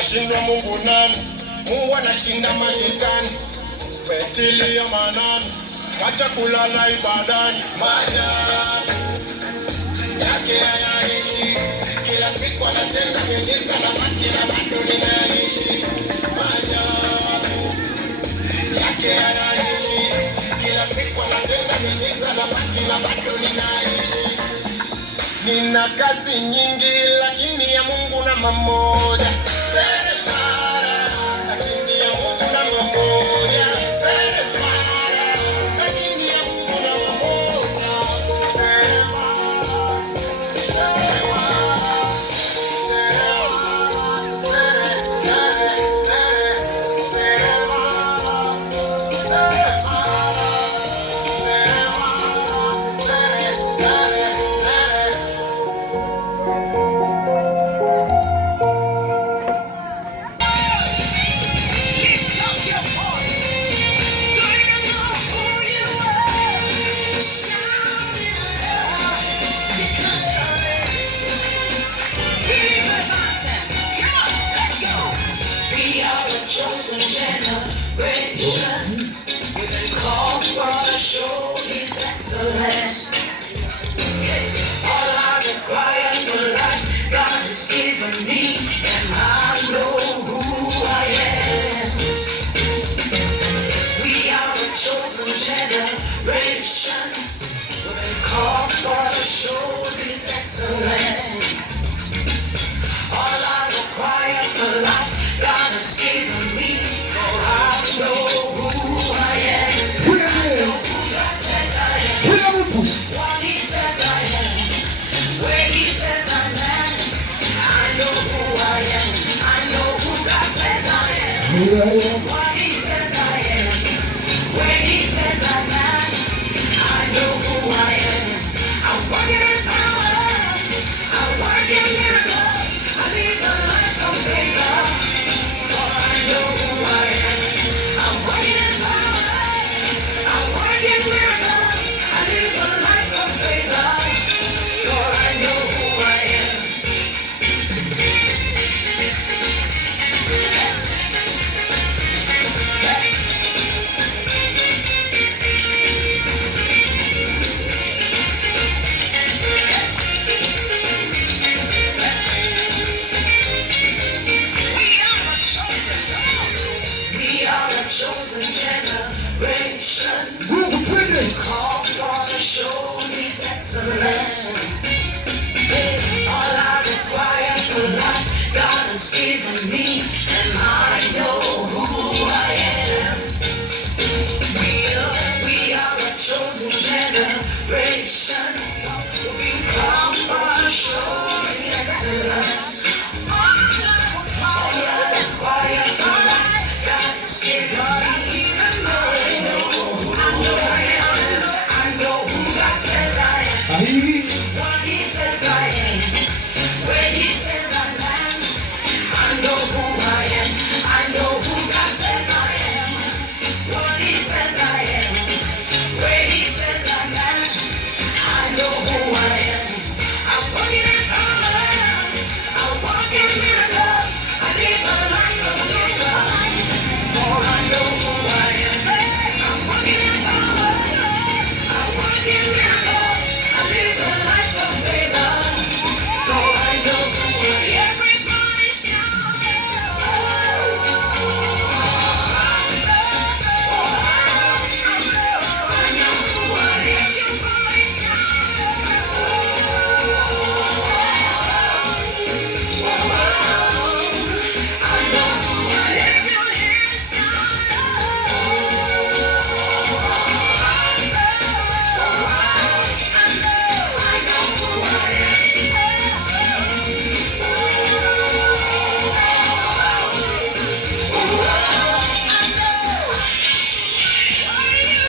Anashindwa Mungu nani? Mungu anashinda mashetani. Wetilia manani, wacha kulala ibadani. Maajabu yake hayaishi, kila siku anatenda miujiza na makina bado ninaishi. Maajabu yake hayaishi, kila siku anatenda miujiza na makina bado ninaishi. Nina kazi nyingi lakini ya Mungu na mamoja. Chosen generation, we've been called for to show His excellence. All I require for life, God has given me, and I know who I am. We are a chosen generation, we've been called for to show His excellence. All I require for life, God has given me, for I know who I am. I know who God says I am. What He says I am. Where He says I'm at. I know who I am. I know who God says I am.